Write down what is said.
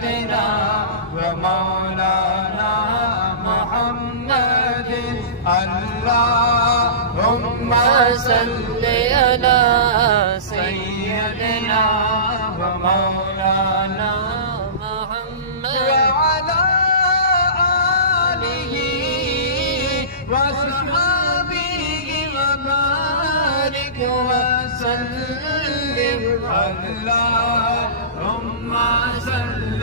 سيدنا ومولانا محمد اللهم صل على سيدنا ومولانا محمد وعلى آله وصحبه وبارك وسلم اللهم صل